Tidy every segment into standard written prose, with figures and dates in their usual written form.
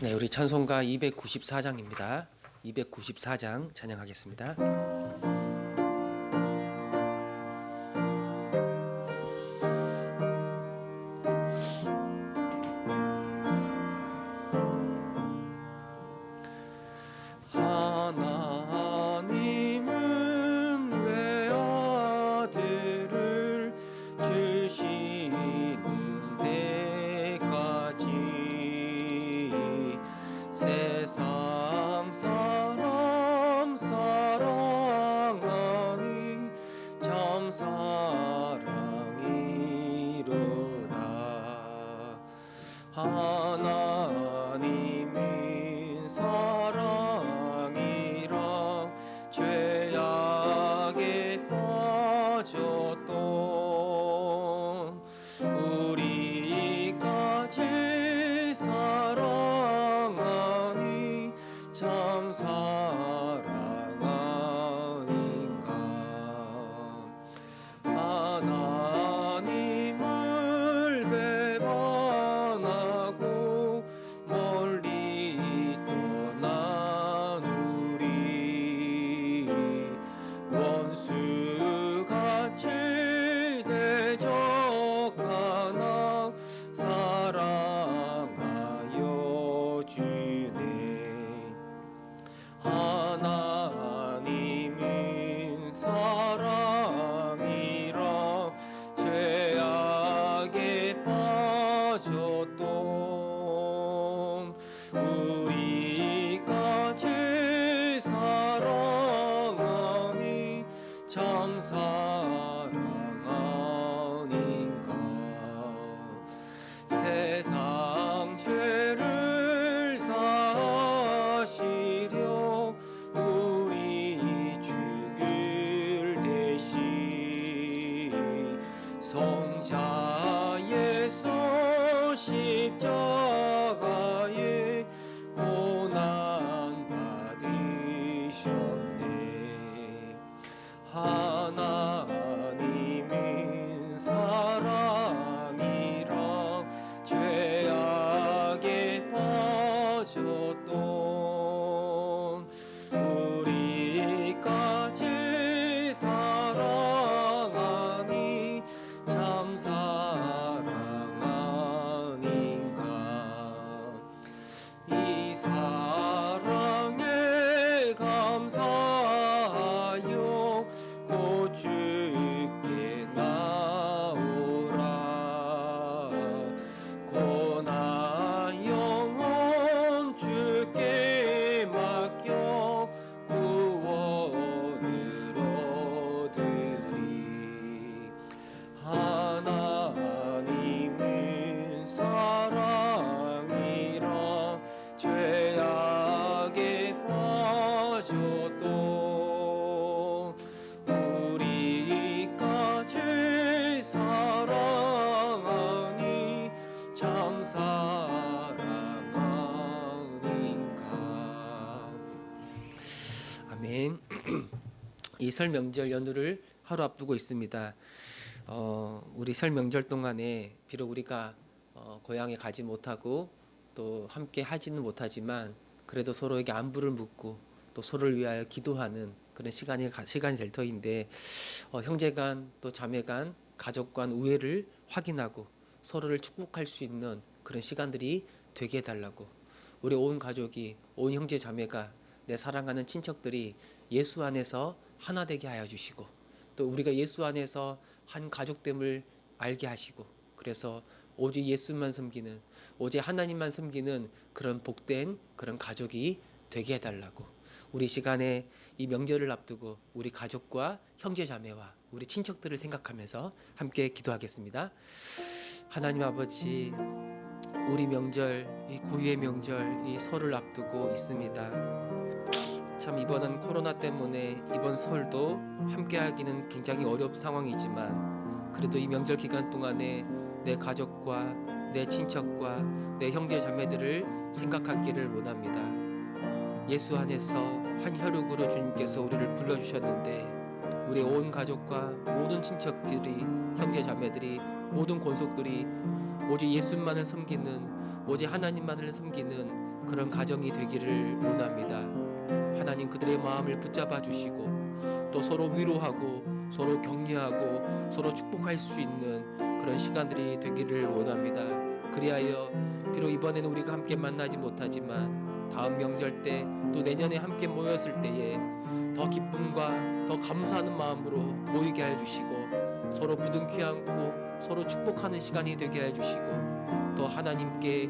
네, 우리 찬송가 294장입니다. 294장 찬양하겠습니다. 하나님은 왜 아들을 주시는 데까지 세상 사람 사랑하니 참 사랑이로다. 하나님이 사랑이라 죄악에 빠졌던 우리까지 사랑하니 참 사랑 아닌가. 하나님을 배반하고 멀리 떠난 우리 원수같이 대적하나 사랑하여 주네. 하나님은 사랑이라 죄악에 빠졌던 우리까지 사랑하니 참 사랑 아닌가. 세상 죄를 사시려 우리 죽을 대신 성자 예수 십자가에 고난 받으셨네. 하나님은 사랑이라 죄악에 빠졌던 우리까지 사랑하니 참 사랑 아닌가. 이 사랑에 감사하여 곧 주께 나오라. 고난 영혼 주께 맡겨 구원을 얻으리. 하나님은 사랑이라 죄악에 빠졌던 우리까지 사랑하니 참 사랑 아닌가. 아멘. 이 설 명절 연휴를 하루 앞두고 있습니다. 우리 설 명절 동안에 비록 우리가 고향에 가지 못하고 또 함께 하지는 못하지만 그래도 서로에게 안부를 묻고 또 서로를 위하여 기도하는 그런 시간이 될 터인데, 형제 간 또 자매 간 가족 간 우애를 확인하고 서로를 축복할 수 있는 그런 시간들이 되게 해달라고, 우리 온 가족이, 온 형제 자매가, 내 사랑하는 친척들이 예수 안에서 하나 되게 하여 주시고 또 우리가 예수 안에서 한 가족됨을 알게 하시고, 그래서 오직 예수만 섬기는, 오직 하나님만 섬기는 그런 복된 그런 가족이 되게 해달라고, 우리 시간에 이 명절을 앞두고 우리 가족과 형제 자매와 우리 친척들을 생각하면서 함께 기도하겠습니다. 하나님 아버지, 우리 명절, 이 구유의 명절, 이 설을 앞두고 있습니다. 참 이번은 코로나 때문에 이번 설도 함께하기는 굉장히 어려운 상황이지만 그래도 이 명절 기간 동안에 내 가족과 내 친척과 내 형제 자매들을 생각하기를 원합니다. 예수 안에서 한 혈육으로 주님께서 우리를 불러주셨는데 우리 온 가족과 모든 친척들이, 형제 자매들이, 모든 권속들이 오직 예수만을 섬기는, 오직 하나님만을 섬기는 그런 가정이 되기를 원합니다. 하나님 그들의 마음을 붙잡아 주시고 또 서로 위로하고 서로 격려하고 서로 축복할 수 있는 그런 시간들이 되기를 원합니다. 그리하여 비록 이번에는 우리가 함께 만나지 못하지만 다음 명절 때 또 내년에 함께 모였을 때에 더 기쁨과 더 감사하는 마음으로 모이게 해 주시고 서로 부둥켜 안고 서로 축복하는 시간이 되게 해 주시고 또 하나님께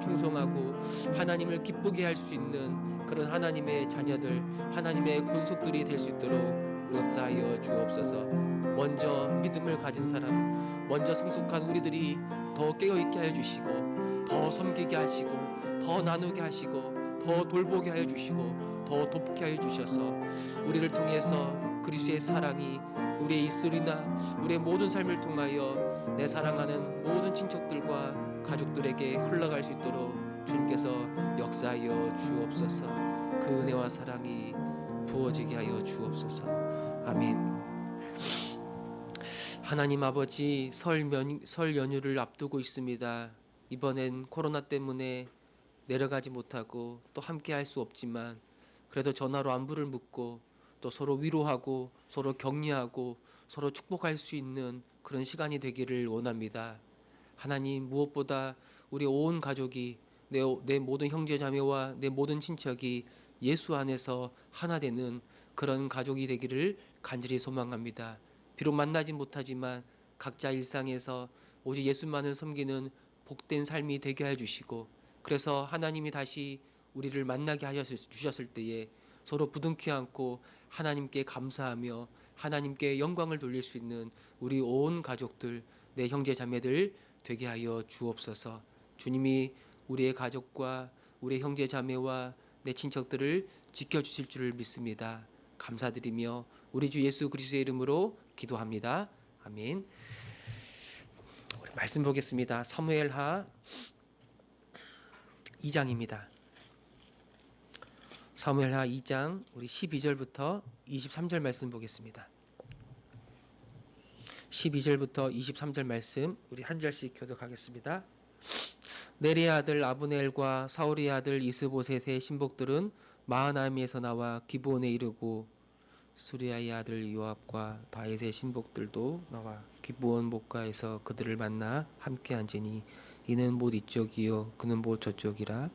충성하고 하나님을 기쁘게 할 수 있는 그런 하나님의 자녀들, 하나님의 권속들이 될 수 있도록 역사하여 주옵소서. 먼저 믿음을 가진 사람, 먼저 성숙한 우리들이 더 깨어있게 하여 주시고 더 섬기게 하시고 더 나누게 하시고 더 돌보게 하여 주시고 더 돕게 하여 주셔서 우리를 통해서 그리스도의 사랑이 우리의 입술이나 우리의 모든 삶을 통하여 내 사랑하는 모든 친척들과 가족들에게 흘러갈 수 있도록 주님께서 역사하여 주옵소서. 그 은혜와 사랑이 부어지게 하여 주옵소서. 아멘. 하나님 아버지, 설 연휴를 앞두고 있습니다. 이번엔 코로나 때문에 내려가지 못하고 또 함께 할 수 없지만 그래도 전화로 안부를 묻고 또 서로 위로하고 서로 격려하고 서로 축복할 수 있는 그런 시간이 되기를 원합니다. 하나님, 무엇보다 우리 온 가족이 내 모든 형제 자매와 내 모든 친척이 예수 안에서 하나 되는 그런 가족이 되기를 간절히 소망합니다. 비록 만나지 못하지만 각자 일상에서 오직 예수만을 섬기는 복된 삶이 되게 해 주시고 그래서 하나님이 다시 우리를 만나게 주셨을 때에 서로 부둥켜 안고 하나님께 감사하며 하나님께 영광을 돌릴 수 있는 우리 온 가족들, 내 형제 자매들 되게 하여 주옵소서. 주님이 우리의 가족과 우리의 형제 자매와 내 친척들을 지켜주실 줄을 믿습니다. 감사드리며 우리 주 예수 그리스도의 이름으로 기도합니다. 아멘. 우리 말씀 보겠습니다. 사무엘하 2장입니다. 사무엘하 2장 우리 12절부터 23절 말씀 보겠습니다. 12절부터 23절 말씀 우리 한 절씩 교독하겠습니다. 네리의 아들 아브넬과 사울의 아들 이스보셋의 신복들은 마하나임에서 나와 기브온에 이르고 수리아의 아들 요압과 다윗의 신복들도 나와 기브온 목가에서 그들을 만나 함께 앉으니 이는 못 이쪽이요 그는 못 저쪽이라.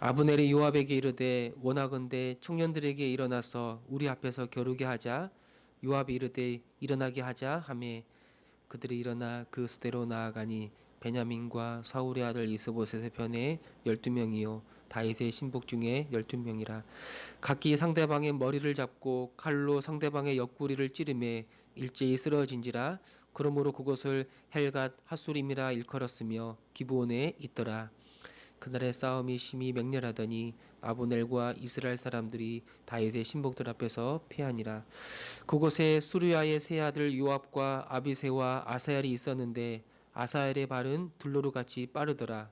아브넬이 요압에게 이르되 원하건대 청년들에게 일어나서 우리 앞에서 겨루게 하자. 요압이 이르되 일어나게 하자 하매 그들이 일어나 그 수대로 나아가니 베냐민과 사울의 아들 이스보셋의 편에 12명이요 다윗의 신복 중에 12명이라. 각기 상대방의 머리를 잡고 칼로 상대방의 옆구리를 찌르매 일제히 쓰러진지라. 그러므로 그곳을 헬갓 하수림이라 일컬었으며 기브온에 있더라. 그날의 싸움이 심히 맹렬하더니 아브넬과 이스라엘 사람들이 다윗의 신복들 앞에서 패하니라. 그곳에 수르야의 세 아들 요압과 아비새와 아사엘이 있었는데 아사엘의 발은 둘로루 같이 빠르더라.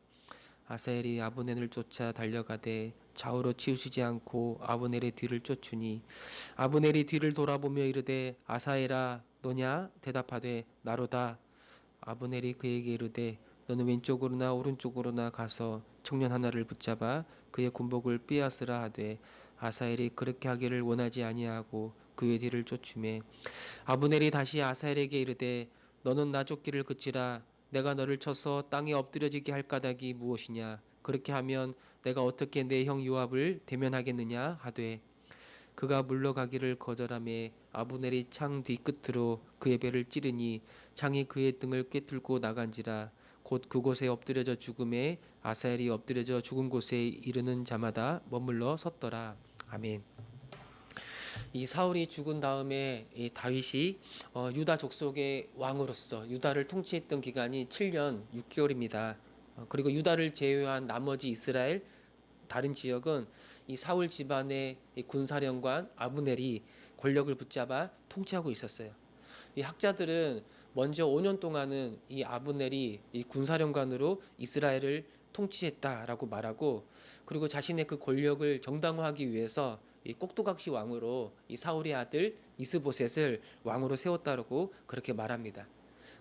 아사엘이 아브넬을 쫓아 달려가되 좌우로 치우치지 않고 아브넬의 뒤를 쫓으니 아브넬이 뒤를 돌아보며 이르되 아사엘아 너냐? 대답하되 나로다. 아브넬이 그에게 이르되 너는 왼쪽으로나 오른쪽으로나 가서 청년 하나를 붙잡아 그의 군복을 빼앗으라 하되 아사엘이 그렇게 하기를 원하지 아니하고 그의 뒤를 쫓으매 아브넬이 다시 아사엘에게 이르되 너는 나 쫓기를 그치라. 내가 너를 쳐서 땅에 엎드려지게 할 까닭이 무엇이냐? 그렇게 하면 내가 어떻게 내 형 요압을 대면하겠느냐 하되 그가 물러가기를 거절하매 아브넬이 창 뒤끝으로 그의 배를 찌르니 창이 그의 등을 꿰뚫고 나간지라. 곧 그곳에 엎드려져 죽음에 아사엘이 엎드려져 죽은 곳에 이르는 자마다 머물러 섰더라. 아멘. 이 사울이 죽은 다음에 이 다윗이 유다 족속의 왕으로서 유다를 통치했던 기간이 7년 6개월입니다. 그리고 유다를 제외한 나머지 이스라엘 다른 지역은 이 사울 집안의 이 군사령관 아브넬이 권력을 붙잡아 통치하고 있었어요. 이 학자들은 먼저 5년 동안은 이 아브넬이 이 군사령관으로 이스라엘을 통치했다라고 말하고 그리고 자신의 그 권력을 정당화하기 위해서 이 꼭두각시 왕으로 이 사울의 아들 이스보셋을 왕으로 세웠다라고 그렇게 말합니다.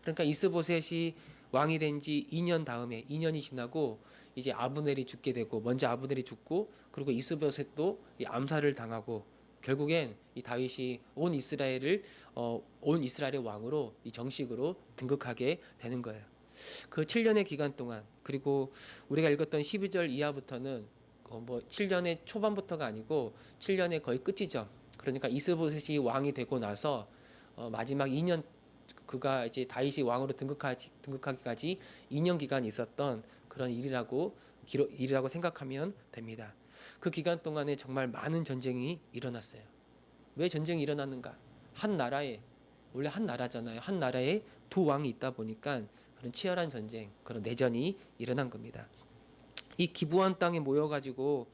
그러니까 이스보셋이 왕이 된 지 2년 다음에 2년이 지나고 이제 아브넬이 죽게 되고 먼저 아브넬이 죽고 그리고 이스보셋도 이 암살을 당하고 결국엔 이 다윗이 온 이스라엘의 왕으로 이 정식으로 등극하게 되는 거예요. 그 7년의 기간 동안 그리고 우리가 읽었던 12절 이하부터는 뭐 7년의 초반부터가 아니고 7년의 거의 끝이죠. 그러니까 이스보셋이 왕이 되고 나서 마지막 2년 그가 이제 다윗이 왕으로 등극하기까지 2년 기간이 있었던 그런 일이라고 생각하면 됩니다. 그 기간 동안에 정말 많은 전쟁이 일어났어요. 왜 전쟁이 일어났는가? 한 나라에 원래 한 나라잖아요. 한 나라에 두 왕이 있다 보니까 그런 치열한 전쟁, 그런 내전이 일어난 겁니다. 이 기브온 땅에 모여가지고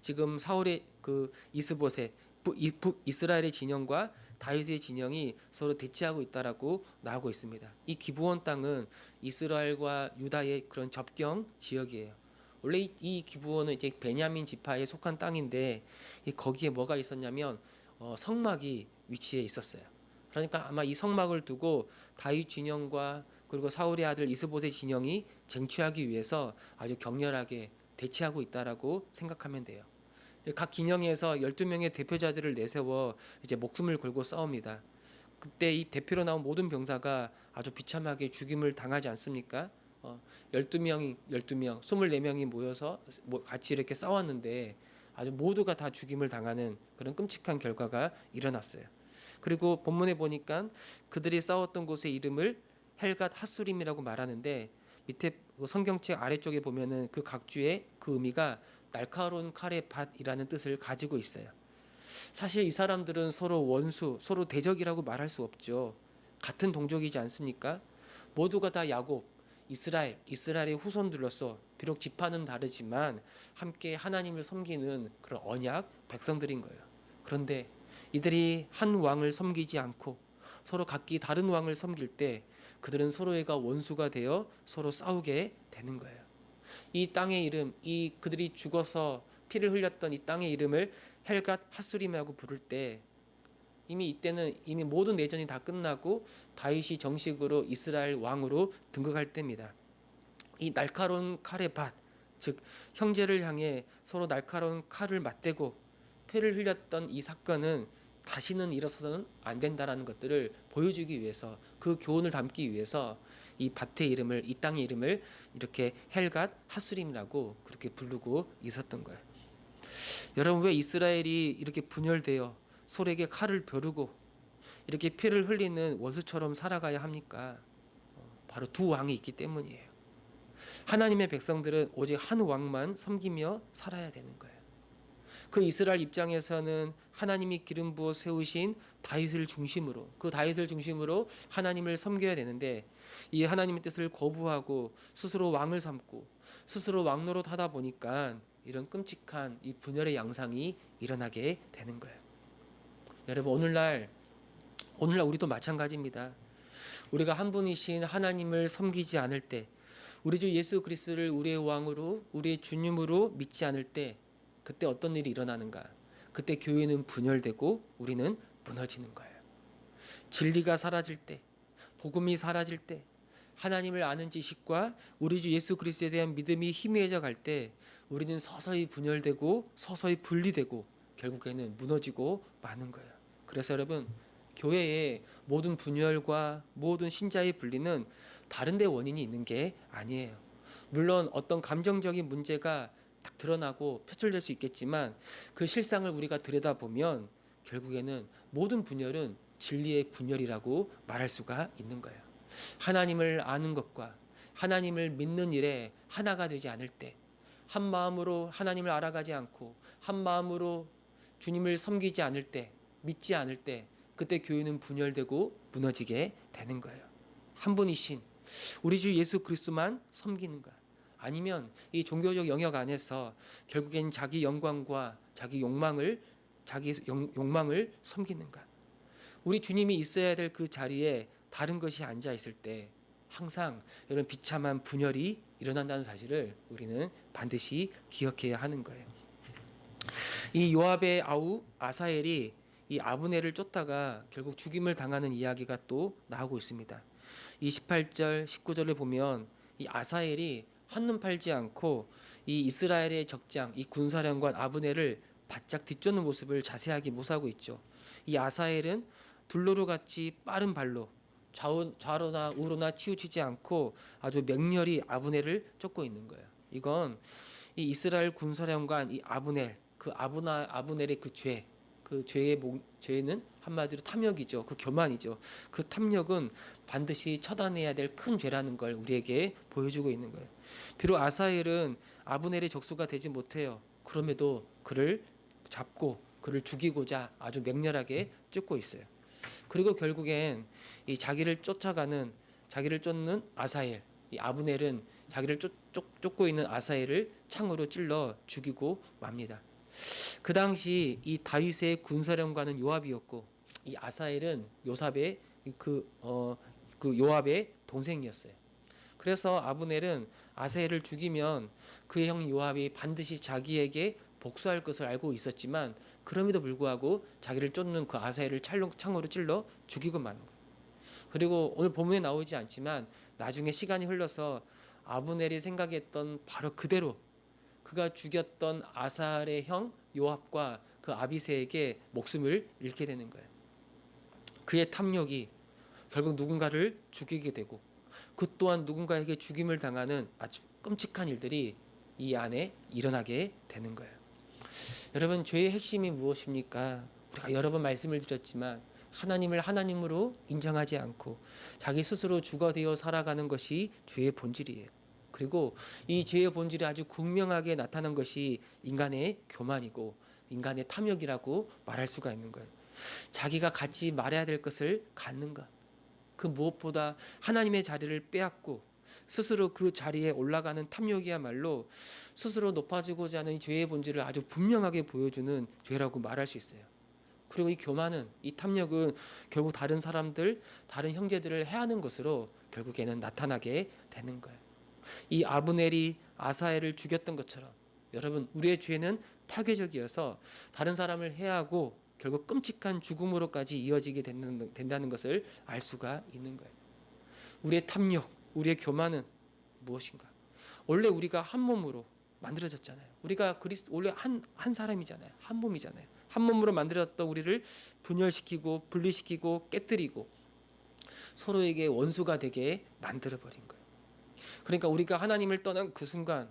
지금 사울의 그 이스보셋 이스라엘의 진영과 다윗의 진영이 서로 대치하고 있다라고 나오고 있습니다. 이 기브온 땅은 이스라엘과 유다의 그런 접경 지역이에요. 원래 이 기브온은 이제 베냐민 지파에 속한 땅인데 거기에 뭐가 있었냐면 성막이 위치해 있었어요. 그러니까 아마 이 성막을 두고 다윗 진영과 그리고 사울의 아들 이스보셋 진영이 쟁취하기 위해서 아주 격렬하게 대치하고 있다라고 생각하면 돼요. 각 진영에서 12명의 대표자들을 내세워 이제 목숨을 걸고 싸웁니다. 그때 이 대표로 나온 모든 병사가 아주 비참하게 죽임을 당하지 않습니까? 12명, 24명이 모여서 같이 이렇게 싸웠는데 아주 모두가 다 죽임을 당하는 그런 끔찍한 결과가 일어났어요. 그리고 본문에 보니까 그들이 싸웠던 곳의 이름을 헬갓 핫수림이라고 말하는데 밑에 성경책 아래쪽에 보면은 그 각주의 그 의미가 날카로운 칼의 밭이라는 뜻을 가지고 있어요. 사실 이 사람들은 서로 원수, 서로 대적이라고 말할 수 없죠. 같은 동족이지 않습니까? 모두가 다 야곱, 이스라엘의 후손들로서 비록 지파는 다르지만 함께 하나님을 섬기는 그런 언약 백성들인 거예요. 그런데 이들이 한 왕을 섬기지 않고 서로 각기 다른 왕을 섬길 때 그들은 서로가 원수가 되어 서로 싸우게 되는 거예요. 이 땅의 이름, 그들이 죽어서 피를 흘렸던 이 땅의 이름을 헬갓 핫수림이라고 부를 때 이때는 모든 내전이 다 끝나고 다윗이 정식으로 이스라엘 왕으로 등극할 때입니다. 이 날카로운 칼의 밭, 즉 형제를 향해 서로 날카로운 칼을 맞대고 피를 흘렸던 이 사건은 다시는 일어서는 안 된다라는 것들을 보여주기 위해서 그 교훈을 담기 위해서 이 밭의 이름을 이 땅의 이름을 이렇게 헬갓 핫수림이라고 그렇게 부르고 있었던 거예요. 여러분 왜 이스라엘이 이렇게 분열되어 서로에게 칼을 벼르고 이렇게 피를 흘리는 원수처럼 살아가야 합니까? 바로 두 왕이 있기 때문이에요. 하나님의 백성들은 오직 한 왕만 섬기며 살아야 되는 거예요. 그 이스라엘 입장에서는 하나님이 기름 부어 세우신 다윗을 중심으로 하나님을 섬겨야 되는데 이 하나님의 뜻을 거부하고 스스로 왕을 삼고 스스로 왕노릇 하다 보니까 이런 끔찍한 이 분열의 양상이 일어나게 되는 거예요. 여러분 오늘날 우리도 마찬가지입니다. 우리가 한 분이신 하나님을 섬기지 않을 때 우리 주 예수 그리스도를 우리의 왕으로 우리의 주님으로 믿지 않을 때 그때 어떤 일이 일어나는가? 그때 교회는 분열되고 우리는 무너지는 거예요. 진리가 사라질 때, 복음이 사라질 때, 하나님을 아는 지식과 우리 주 예수 그리스도에 대한 믿음이 희미해져 갈 때 우리는 서서히 분열되고 서서히 분리되고 결국에는 무너지고 마는 거예요. 그래서 여러분 교회의 모든 분열과 모든 신자의 분리는 다른 데 원인이 있는 게 아니에요. 물론 어떤 감정적인 문제가 딱 드러나고 표출될 수 있겠지만 그 실상을 우리가 들여다보면 결국에는 모든 분열은 진리의 분열이라고 말할 수가 있는 거예요. 하나님을 아는 것과 하나님을 믿는 일에 하나가 되지 않을 때, 한 마음으로 하나님을 알아가지 않고 한 마음으로 주님을 섬기지 않을 때, 믿지 않을 때 그때 교회는 분열되고 무너지게 되는 거예요. 한 분이신 우리 주 예수 그리스도만 섬기는가? 아니면 이 종교적 영역 안에서 결국엔 자기 영광과 자기 욕망을 섬기는가? 우리 주님이 있어야 될 그 자리에 다른 것이 앉아 있을 때 항상 이런 비참한 분열이 일어난다는 사실을 우리는 반드시 기억해야 하는 거예요. 이 요압의 아우 아사엘이 이 아브넬을 쫓다가 결국 죽임을 당하는 이야기가 또 나오고 있습니다. 이 18절 19절을 보면 이 아사엘이 한눈 팔지 않고 이 이스라엘의 적장, 이 군사령관 아브넬을 바짝 뒤쫓는 모습을 자세하게 묘사하고 있죠. 이 아사엘은 둘로로 같이 빠른 발로 좌로나 우로나 치우치지 않고 아주 맹렬히 아브넬을 쫓고 있는 거예요. 이건 이 이스라엘 군사령관 이 아브넬, 그 아브넬의 그 죄는 한마디로 탐욕이죠. 그 교만이죠. 그 탐욕은 반드시 처단해야 될 큰 죄라는 걸 우리에게 보여주고 있는 거예요. 비록 아사엘은 아브넬의 적수가 되지 못해요. 그럼에도 그를 잡고 그를 죽이고자 아주 맹렬하게 쫓고 있어요. 그리고 결국엔 이 자기를 쫓는 아사엘, 이 아브넬은 자기를 쫓고 있는 아사엘을 창으로 찔러 죽이고 맙니다. 그 당시 이 다윗의 군사령관은 요압이었고 이 아사엘은 그 요압의 동생이었어요. 그래서 아브넬은 아사엘을 죽이면 그의 형 요압이 반드시 자기에게 복수할 것을 알고 있었지만 그럼에도 불구하고 자기를 쫓는 그 아사엘을 창으로 찔러 죽이고 마는 거예요. 그리고 오늘 본문에 나오지 않지만 나중에 시간이 흘러서 아브넬이 생각했던 바로 그대로 그가 죽였던 아사엘의 형 요압과 그 아비새에게 목숨을 잃게 되는 거예요. 그의 탐욕이 결국 누군가를 죽이게 되고 그 또한 누군가에게 죽임을 당하는 아주 끔찍한 일들이 이 안에 일어나게 되는 거예요. 여러분, 죄의 핵심이 무엇입니까? 우리가 여러 번 말씀을 드렸지만 하나님을 하나님으로 인정하지 않고 자기 스스로 주가 되어 살아가는 것이 죄의 본질이에요. 그리고 이 죄의 본질이 아주 극명하게 나타난 것이 인간의 교만이고 인간의 탐욕이라고 말할 수가 있는 거예요. 자기가 갖지 말아야 될 것을 갖는 것. 그 무엇보다 하나님의 자리를 빼앗고 스스로 그 자리에 올라가는 탐욕이야말로 스스로 높아지고자 하는 죄의 본질을 아주 분명하게 보여주는 죄라고 말할 수 있어요. 그리고 이 교만은, 이 탐욕은 결국 다른 사람들, 다른 형제들을 해하는 것으로 결국에는 나타나게 되는 거예요. 이 아브넬이 아사엘을 죽였던 것처럼 여러분, 우리의 죄는 파괴적이어서 다른 사람을 해하고 결국 끔찍한 죽음으로까지 이어지게 된다는 것을 알 수가 있는 거예요. 우리의 탐욕, 우리의 교만은 무엇인가? 원래 우리가 한 몸으로 만들어졌잖아요. 우리가 원래 한 사람이잖아요. 한 몸이잖아요. 한 몸으로 만들어졌던 우리를 분열시키고 분리시키고 깨뜨리고 서로에게 원수가 되게 만들어버린 거예요. 그러니까 우리가 하나님을 떠나는 그 순간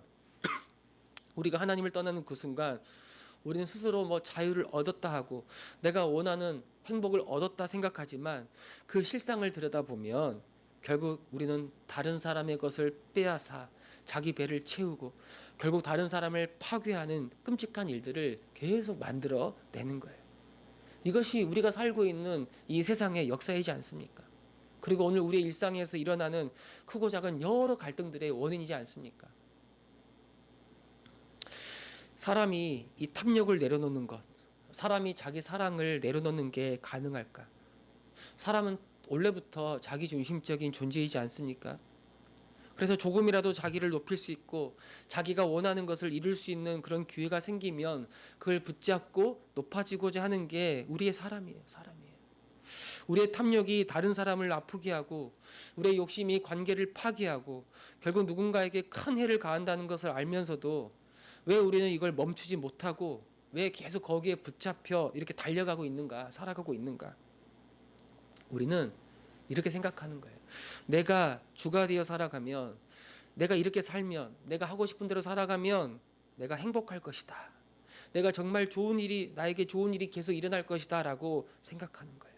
우리는 스스로 자유를 얻었다 하고 내가 원하는 행복을 얻었다 생각하지만 그 실상을 들여다보면 결국 우리는 다른 사람의 것을 빼앗아 자기 배를 채우고 결국 다른 사람을 파괴하는 끔찍한 일들을 계속 만들어 내는 거예요. 이것이 우리가 살고 있는 이 세상의 역사이지 않습니까? 그리고 오늘 우리의 일상에서 일어나는 크고 작은 여러 갈등들의 원인이지 않습니까? 사람이 이 탐욕을 내려놓는 것, 사람이 자기 사랑을 내려놓는 게 가능할까? 사람은 원래부터 자기중심적인 존재이지 않습니까? 그래서 조금이라도 자기를 높일 수 있고 자기가 원하는 것을 이룰 수 있는 그런 기회가 생기면 그걸 붙잡고 높아지고자 하는 게 우리의 사람이에요. 우리의 탐욕이 다른 사람을 아프게 하고 우리의 욕심이 관계를 파괴하고 결국 누군가에게 큰 해를 가한다는 것을 알면서도 왜 우리는 이걸 멈추지 못하고 왜 계속 거기에 붙잡혀 이렇게 달려가고 있는가, 살아가고 있는가? 우리는 이렇게 생각하는 거예요. 내가 주가 되어 살아가면, 내가 이렇게 살면, 내가 하고 싶은 대로 살아가면 내가 행복할 것이다. 내가 정말 나에게 좋은 일이 계속 일어날 것이다 라고 생각하는 거예요.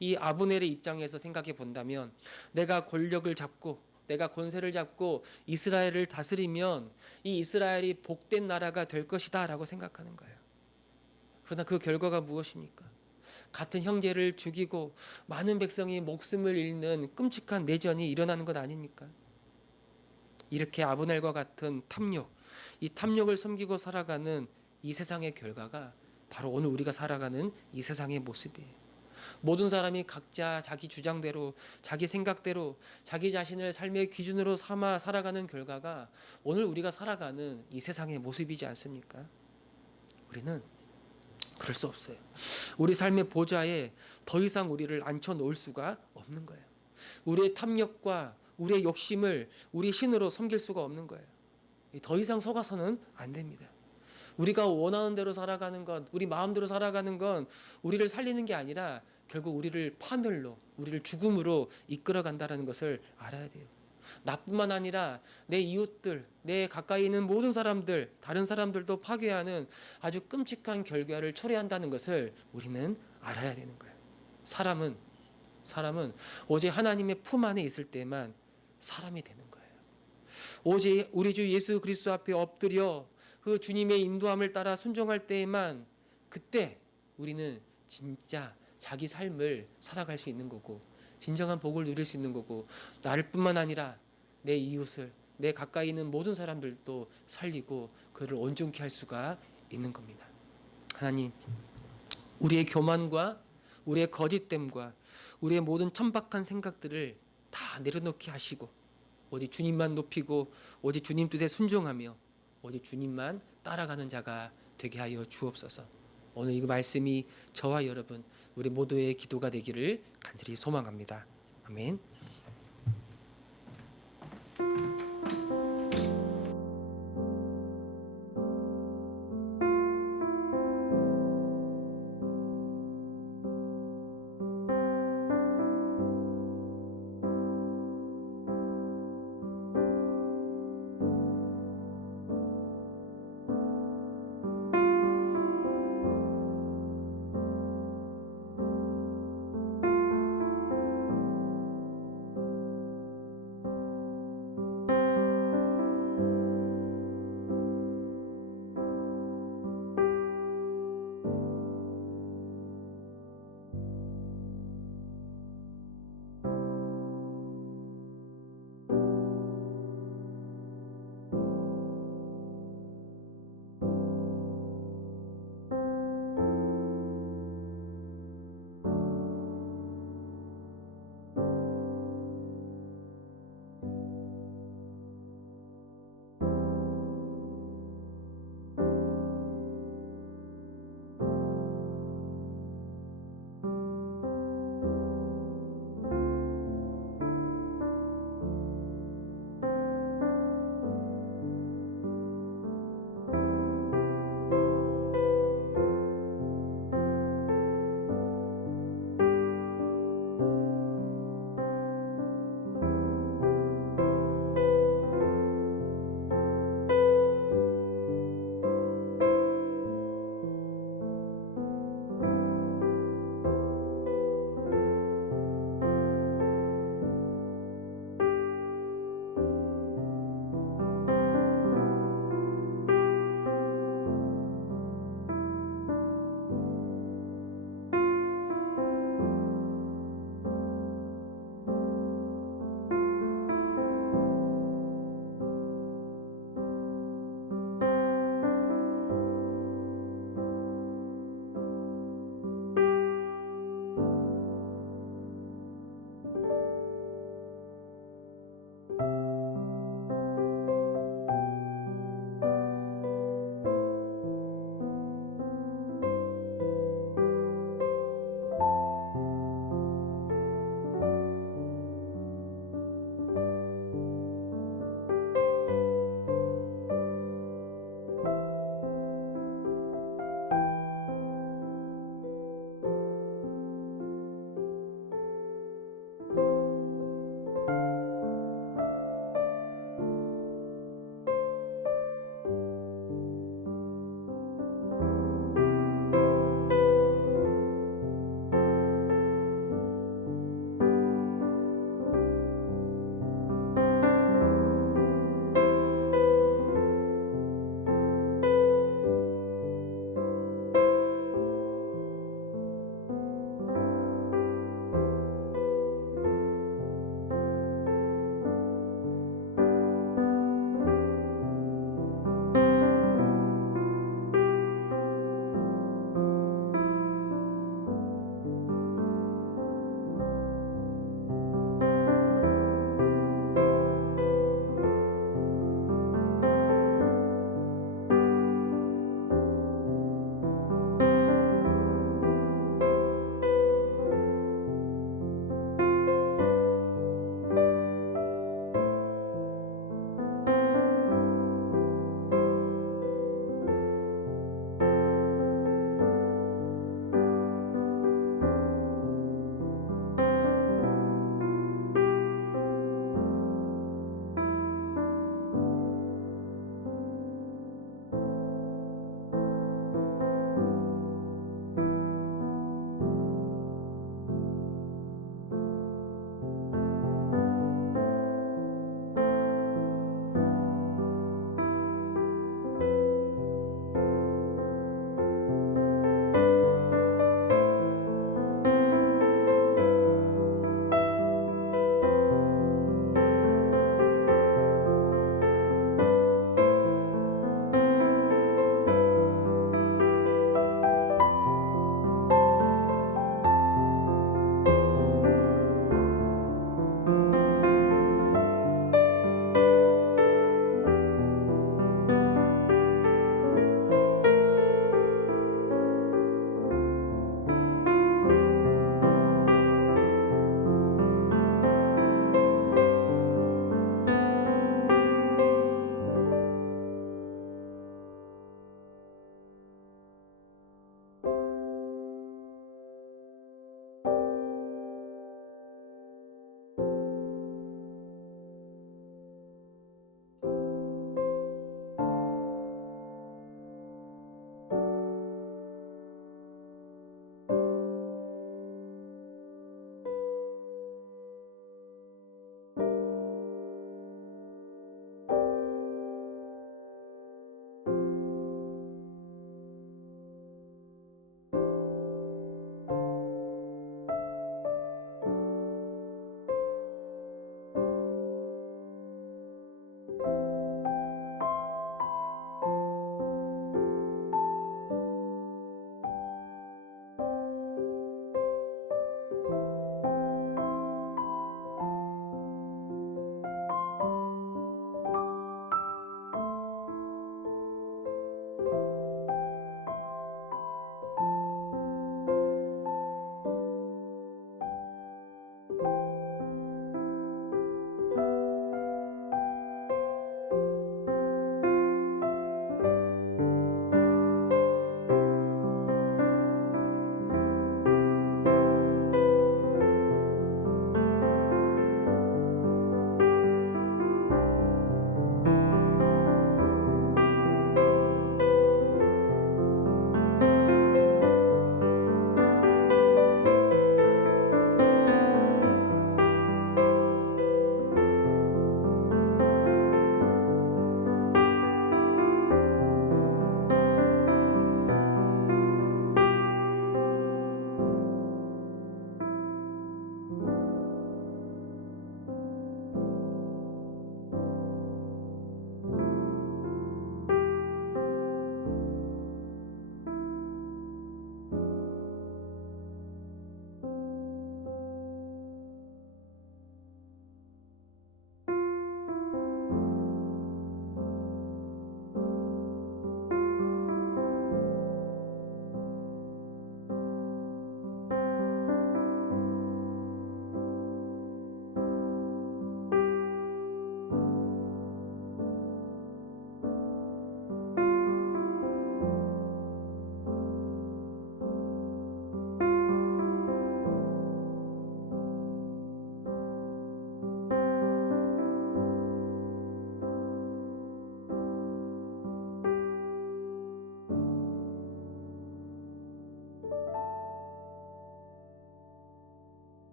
이 아브넬의 입장에서 생각해 본다면 내가 권력을 잡고 내가 권세를 잡고 이스라엘을 다스리면 이 이스라엘이 복된 나라가 될 것이다 라고 생각하는 거예요. 그러나 그 결과가 무엇입니까? 같은 형제를 죽이고 많은 백성이 목숨을 잃는 끔찍한 내전이 일어나는 것 아닙니까? 이렇게 아브넬과 같은 탐욕, 이 탐욕을 섬기고 살아가는 이 세상의 결과가 바로 오늘 우리가 살아가는 이 세상의 모습이에요. 모든 사람이 각자 자기 주장대로, 자기 생각대로, 자기 자신을 삶의 기준으로 삼아 살아가는 결과가 오늘 우리가 살아가는 이 세상의 모습이지 않습니까? 우리는 그럴 수 없어요. 우리 삶의 보좌에 더 이상 우리를 앉혀놓을 수가 없는 거예요. 우리의 탐욕과 우리의 욕심을 우리 신으로 섬길 수가 없는 거예요. 더 이상 속아서는 안 됩니다. 우리가 원하는 대로 살아가는 것, 우리 마음대로 살아가는 건 우리를 살리는 게 아니라 결국 우리를 파멸로, 우리를 죽음으로 이끌어간다는 것을 알아야 돼요. 나뿐만 아니라 내 이웃들, 내 가까이 있는 모든 사람들, 다른 사람들도 파괴하는 아주 끔찍한 결과를 초래한다는 것을 우리는 알아야 되는 거예요. 사람은 오직 하나님의 품 안에 있을 때만 사람이 되는 거예요. 오직 우리 주 예수 그리스도 앞에 엎드려 그 주님의 인도함을 따라 순종할 때에만 그때 우리는 진짜 자기 삶을 살아갈 수 있는 거고 진정한 복을 누릴 수 있는 거고 나를 뿐만 아니라 내 이웃을 내 가까이 있는 모든 사람들도 살리고 그를 온전케 할 수가 있는 겁니다. 하나님, 우리의 교만과 우리의 거짓됨과 우리의 모든 천박한 생각들을 다 내려놓게 하시고 오직 주님만 높이고 오직 주님 뜻에 순종하며 오직 주님만 따라가는 자가 되게 하여 주옵소서. 오늘 이 말씀이 저와 여러분 우리 모두의 기도가 되기를 간절히 소망합니다. 아멘.